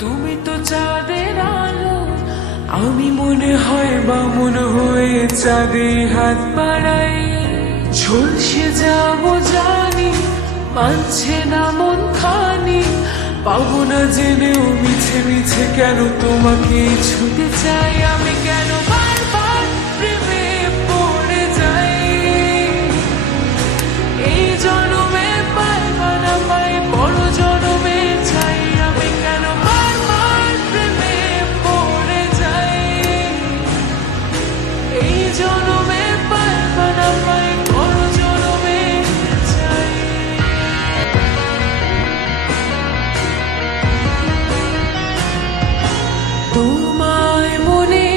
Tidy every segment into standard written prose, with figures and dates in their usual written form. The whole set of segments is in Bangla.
তুমি তো চাঁদের আলো, আমি মনে হয় বামুন হয়ে চাঁদে হাত বাড়াই। ঝলসে যাবো জানি, মানছে না মন খানি, পাবো না জেনেও মিছে মিছে কেন তোমাকে ছুতে চাই। আমি কেন বারবার প্রেমে পড়ে যাই, এই জনমে পাই বা না পাই বড় জনমে চাই। আমি কেন বারবার প্রেমে পড়ে যাই, এই জনমে পাই বা না পাই বড় জনমে চাই। তোমায় মনে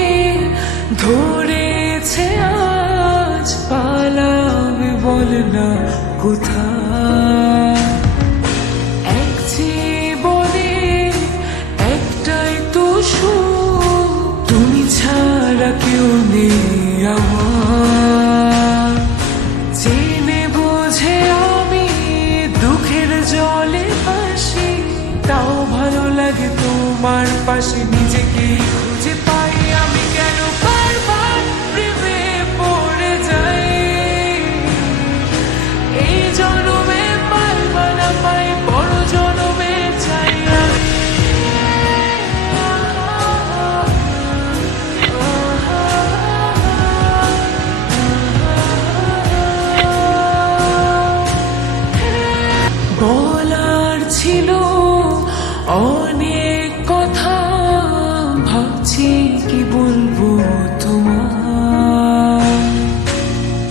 ধরেছে আজ, পালাবে বল না কোথায়। এক জীবনে একটাই তো সুখ, তুমি ছাড়া কেউ নেই আমার। জেনে বুঝে আমি দুঃখের জলে ভাসি, তাও ভালো লাগে তোমার পাশে নিজেকে খুঁজে পাই। আমি কেন বারবার প্রেমে পড়ে যাই, এই জনমে পাই বা না পাই বড় জনমে চাই। আমি বলার ছিল অনেক কথা, ভাবছি কি বলবো তোমার।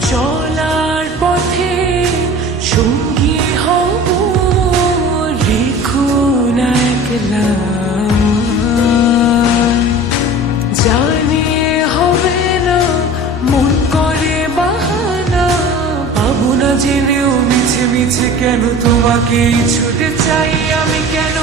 চলার পথে সঙ্গী হব, রেখো না একলা আমায়। জানি হবে না, মন করে বাহানা, পাবো না জেনেও মিছে মিছে কেন তোমাকে ছুটে চাই। আমি কেন